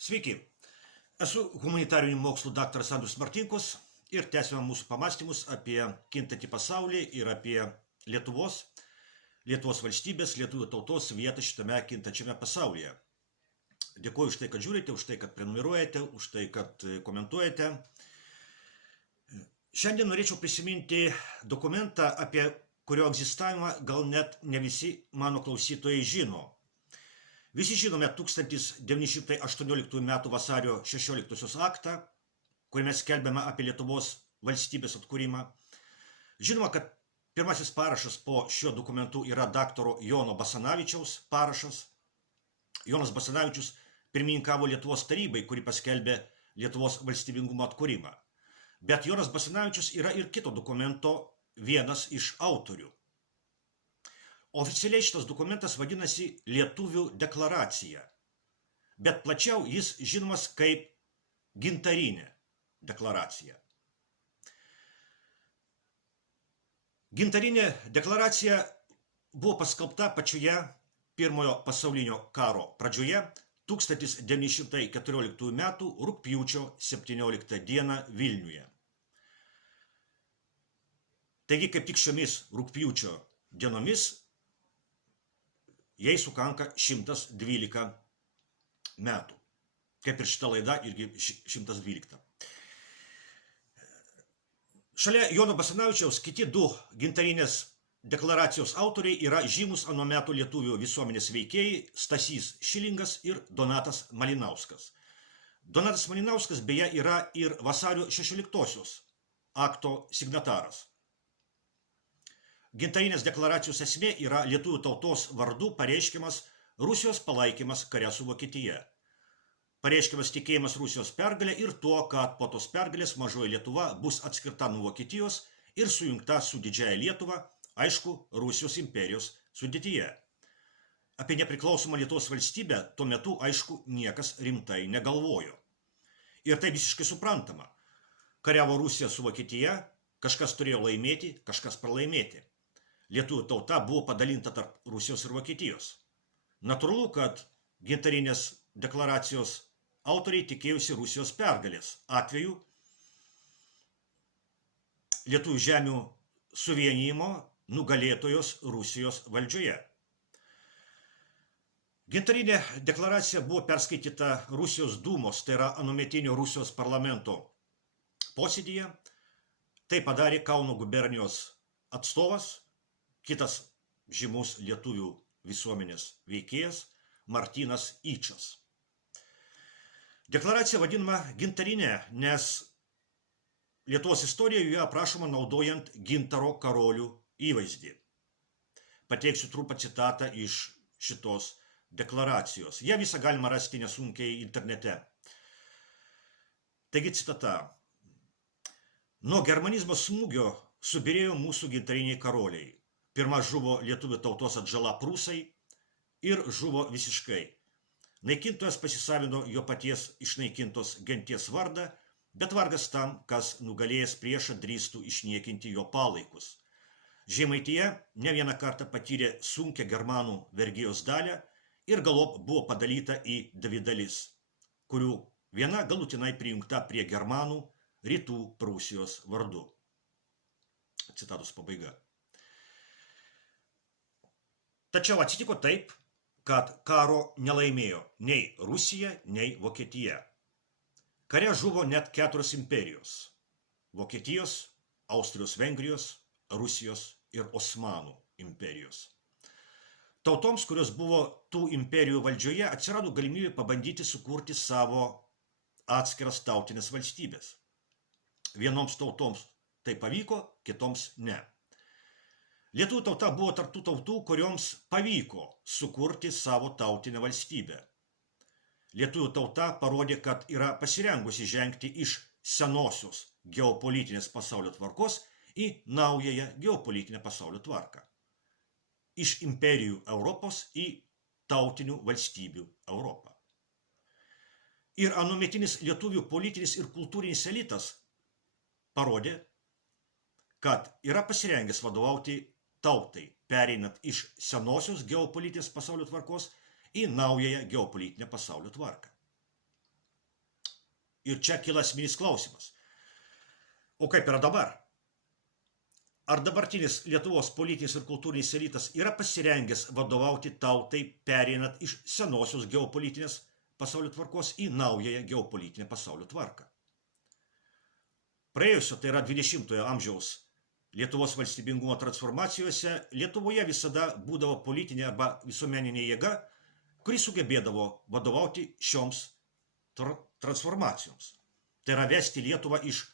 Sveiki, esu humanitarinių mokslų daktaras Andrius Martinkus ir tęsime mūsų pamastymus apie kintantį pasaulį ir apie Lietuvos valstybės, lietuvių tautos vietą šitame kintančiame pasaulyje. Dėkuoju už tai, kad žiūrite, už tai, kad prenumeruojate, už tai, kad komentuojate. Šiandien norėčiau prisiminti dokumentą, apie kurio egzistavimą gal net ne visi mano klausytojai žino. Visi žinome 1918 m. vasario 16 aktą, kuriame skelbiame apie Lietuvos valstybės atkūrimą. Žinoma, kad pirmasis parašas po šiuo dokumentu yra daktaro Jono Basanavičiaus parašas. Jonas Basanavičius pirmininkavo Lietuvos tarybai, kuri paskelbė Lietuvos valstybingumo atkūrimą. Bet Jonas Basanavičius yra ir kito dokumento vienas iš autorių. Oficialiai šitas dokumentas vadinasi Lietuvių deklaracija, bet plačiau jis žinomas kaip gintarinė deklaracija. Gintarinė deklaracija buvo paskelbta pačioje Pirmojo pasaulinio karo pradžioje 1914 m. rugpjūčio 17 d. Vilniuje. Taigi, kaip tik šiomis rugpjūčio dienomis jai sukanka 112 metų. Kaip ir šita laida irgi 112. Šalia Jono Basanavičiaus kiti du gintarinės deklaracijos autoriai yra žymus ano metų lietuvių visuomenės veikėjai Stasys Šilingas ir Donatas Malinauskas. Donatas Malinauskas beje yra ir vasario 16 akto signataras. Gintarinės deklaracijos esmė yra lietuvių tautos vardu pareiškiamas Rusijos palaikymas kare su Vokietija. Pareiškiamas tikėjimas Rusijos pergalė ir tuo, kad po tos pergalės mažoji Lietuva bus atskirta nuo Vokietijos ir sujungta su didžiąja Lietuva, aišku, Rusijos imperijos sudėtyje. Apie nepriklausomą Lietuvos valstybę tuo metu, aišku, niekas rimtai negalvojo. Ir tai visiškai suprantama. Kariavo Rusija su Vokietija, kažkas turėjo laimėti, kažkas pralaimėti. Lietuvių tauta buvo padalinta tarp Rusijos ir Vokietijos. Natūralu, kad gintarinės deklaracijos autoriai tikėjusi Rusijos pergalės atveju lietuvių žemių suvienijimo nugalėtojos Rusijos valdžioje. Gintarinė deklaracija buvo perskaityta Rusijos dūmos, tai yra anuometinio Rusijos parlamento posėdyje. Tai padarė Kauno gubernijos atstovas, kitas žymus lietuvių visuomenės veikėjas Martynas Yčas. Deklaracija vadinama gintarinė, nes Lietuvos istorijoje aprašoma naudojant gintaro karolių įvaizdį. Pateiksiu trumpą citatą iš šitos deklaracijos. Ją visą galima rasti nesunkiai internete. Taigi citata. Nuo germanizmo smūgio subyrėjo mūsų gintariniai karoliai. Pirma žuvo lietuvių tautos atžala prūsai ir žuvo visiškai. Naikintojas pasisavino jo paties išnaikintos genties vardą, bet vargas tam, kas nugalėjęs priešą drįstų išniekinti jo palaikus. Žemaitija ne vieną kartą patyrė sunkią germanų vergijos dalę ir galop buvo padalyta į dvi dalis, kurių viena galutinai prijungta prie germanų rytų Prūsijos vardu. Citatos pabaiga. Tačiau atsitiko taip, kad karo nelaimėjo nei Rusija, nei Vokietija. Kare žuvo net 4 imperijos – Vokietijos, Austrijos-Vengrijos, Rusijos ir Osmanų imperijos. Tautoms, kurios buvo tų imperijų valdžioje, atsirado galimybė pabandyti sukurti savo atskiras tautinės valstybės. Vienoms tautoms tai pavyko, kitoms ne. Lietuvių tauta buvo tarp tų tautų, kurioms pavyko sukurti savo tautinę valstybę. Lietuvių tauta parodė, kad yra pasirengusi žengti iš senosios geopolitinės pasaulio tvarkos į naująją geopolitinę pasaulio tvarką. Iš imperijų Europos į tautinių valstybių Europą. Ir anuometinis lietuvių politinis ir kultūrinis elitas parodė, kad yra pasirengęs vadovauti tautai, pereinant iš senosios geopolitinės pasaulio tvarkos į naująją geopolitinę pasaulio tvarką. Ir čia kyla esminis klausimas. O kaip yra dabar? Ar dabartinis Lietuvos politinis ir kultūrinis elitas yra pasirengęs vadovauti tautai, pereinant iš senosios geopolitinės pasaulio tvarkos į naująją geopolitinę pasaulio tvarką? Praėjusio, tai yra 20-ojo amžiaus Lietuvos valstybingumo transformacijose Lietuvoje visada būdavo politinė arba visuomeninė jėga, kuri sugebėdavo vadovauti šioms transformacijoms. Tai yra vesti Lietuvą iš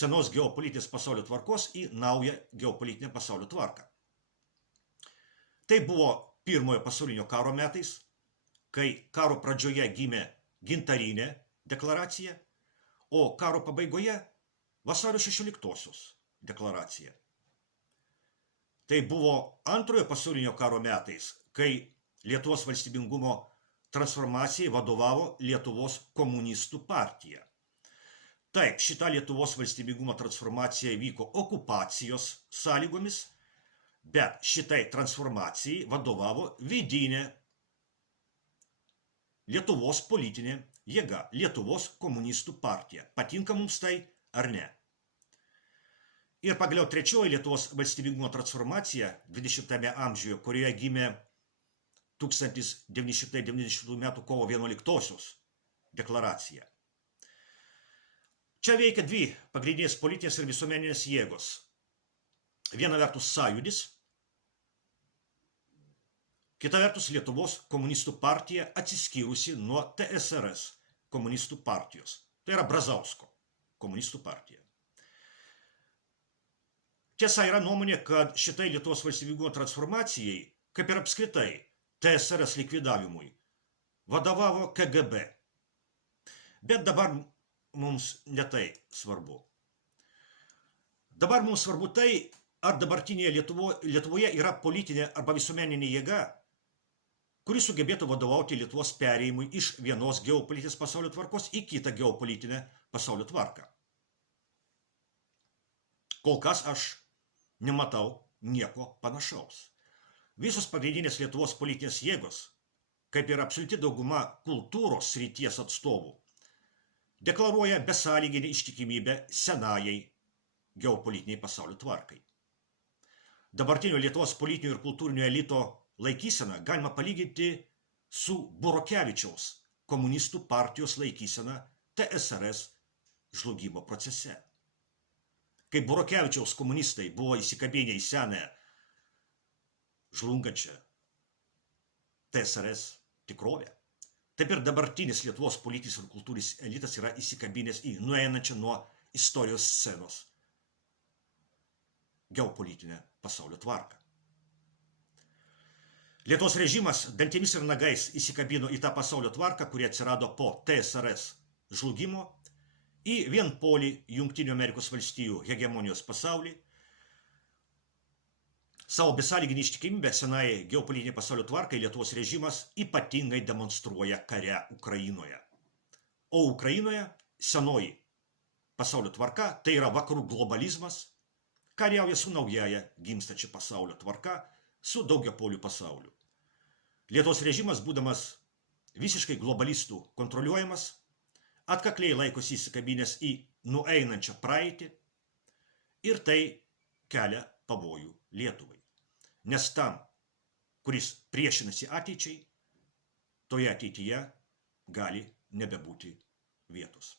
senos geopolitinės pasaulio tvarkos į naują geopolitinę pasaulio tvarką. Tai buvo pirmojo pasaulinio karo metais, kai karo pradžioje gimė gintarinė deklaracija, o karo pabaigoje vasario 16-osios deklaracija. Tai buvo antrojo pasaulinio karo metais, kai Lietuvos valstybingumo transformacijai vadovavo Lietuvos komunistų partija. Taip, šita Lietuvos valstybingumo transformacija vyko okupacijos sąlygomis, bet šitai transformacijai vadovavo vidinė Lietuvos politinė jėga, Lietuvos komunistų partija. Patinka mums tai ar ne? Ir pagaliau trečioji Lietuvos valstybingumo transformacija 20-ame amžiuje, kurioje gimė 1990 m. kovo 11-osios deklaracija. Čia veikia dvi pagrindinės politinės ir visuomeninės jėgos. Viena vertus sąjūdis, kita vertus Lietuvos komunistų partija atsiskyrusi nuo TSRS komunistų partijos. Tai yra Brazausko komunistų partija. Tiesa, yra nuomonė, kad šitai Lietuvos valstybingumo transformacijai, kaip ir apskritai TSRS likvidavimui, vadovavo KGB. Bet dabar mums ne tai svarbu. Dabar mums svarbu tai, ar dabartinėje Lietuvoje yra politinė arba visuomeninė jėga, kuri sugebėtų vadovauti Lietuvos perėjimui iš vienos geopolitinės pasaulio tvarkos į kitą geopolitinę pasaulio tvarką. Kol kas aš nematau nieko panašaus. Visos pagrindinės Lietuvos politinės jėgos, kaip ir absoliuti dauguma kultūros srities atstovų, deklaruoja besąlyginį ištikimybę senajai geopolitiniai pasaulio tvarkai. Dabartinio Lietuvos politinio ir kultūrinio elito laikyseną galima palyginti su Burokevičiaus komunistų partijos laikysena TSRS žlugimo procese. Kai Burokevičiaus komunistai buvo įsikabinę į senąją žlungančią TSRS tikrovę, taip ir dabartinis Lietuvos politinis ir kultūrinis elitas yra įsikabinęs į nueinančią nuo istorijos scenos geopolitinę pasaulio tvarką. Lietuvos režimas dantimis ir nagais įsikabino į tą pasaulio tvarką, kuri atsirado po TSRS žlugimo, į vienpolį Jungtinių Amerikos valstijų hegemonijos pasaulį. Savo besąlyginį ištikimybę senai geopolitinė pasaulio tvarkai Lietuvos režimas ypatingai demonstruoja kare Ukrainoje. O Ukrainoje senoji pasaulio tvarka, tai yra vakarų globalizmas, kariauja su naujaja gimstančia pasaulio tvarka, su daugiapoliu pasauliu. Lietuvos režimas, būdamas visiškai globalistų kontroliuojamas, atkakliai laikosi įsikabinęs į nueinančią praeitį ir tai kelia pavojų Lietuvai. Nes tam, kuris priešinasi ateičiai, toje ateityje gali nebebūti vietos.